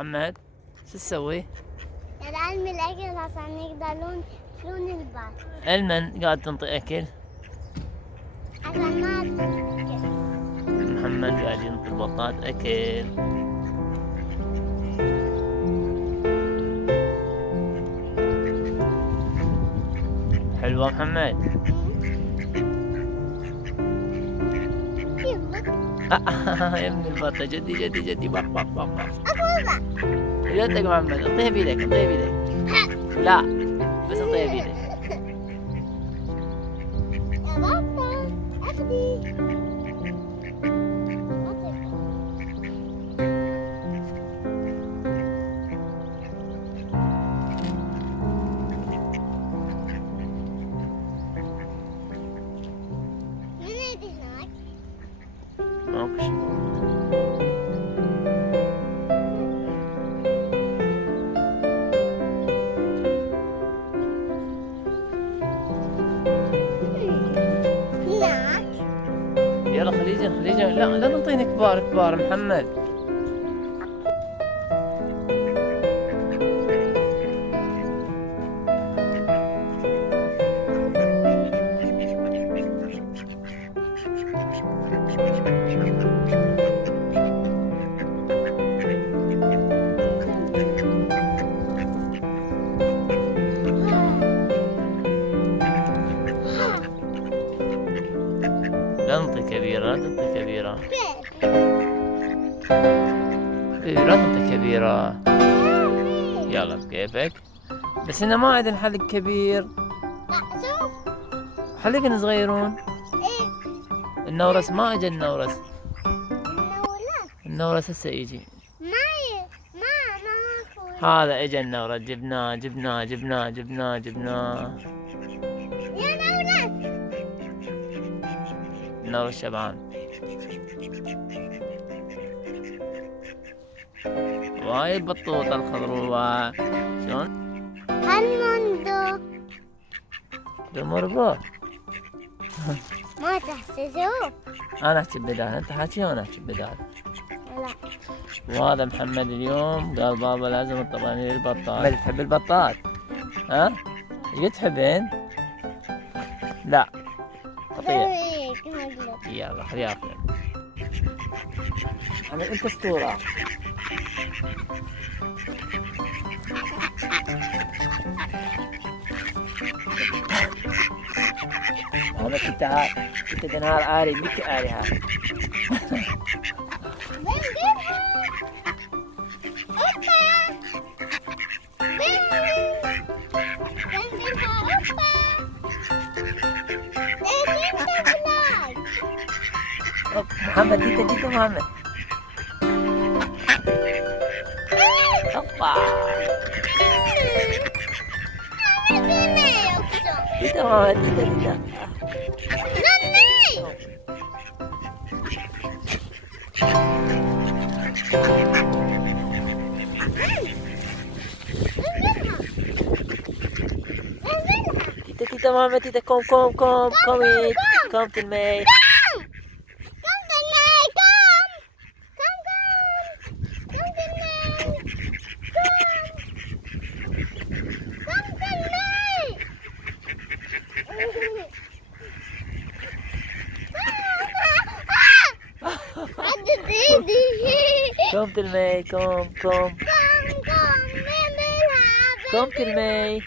محمد شو تسوي؟ ارمي الاكل عشان يقدرون ياكلون البط. المن قاعد تنطي اكل؟ عشان ما محمد قاعد ينطي البطات اكل. حلوة محمد؟ يا ابن البطة جدي جدي جدي بق بق بق بق. جدك محمد انطيها بيدك انطيها بيدك. لا بس انطيها بيدك. يا بطة اخدي. ماكو شيء. يلا خليجة خليجة لا تنطيني كبار كبار محمد. لا تنطي كبيرة لا تنطي كبيرة. لا تنطي كبيرة. يلا بكيفك. بس هنا ما عندنا حلق كبير. شوف حلقنا صغيرون. ايه النورس ما اجى النورس. النورس النورس هسه يجي. ما هذا اجى النورس جبناه جبناه جبناه جبناه جبناه. يا نورس النورس شبعان. وايد بطوطة الخضروة. شلون؟ هالمندو بالمربى. ما تحسسوه. انا احكي بدال انت حاكيها وانا احكي بدال. لا وهذا محمد اليوم قال بابا لازم الطباني البطات. محمد تحب البطات؟ ها؟ ايش تحبين؟ لا قطيع. يلا خليه ياكل. محمد انت اسطورة. محمد انت تنهار عاري بك عاري هاي. محمد تيتا محمد. اوبا تيتا محمد تيتا. تيتا ماما تيتا كوم تلمي. كوم تلمي كوم تلمي.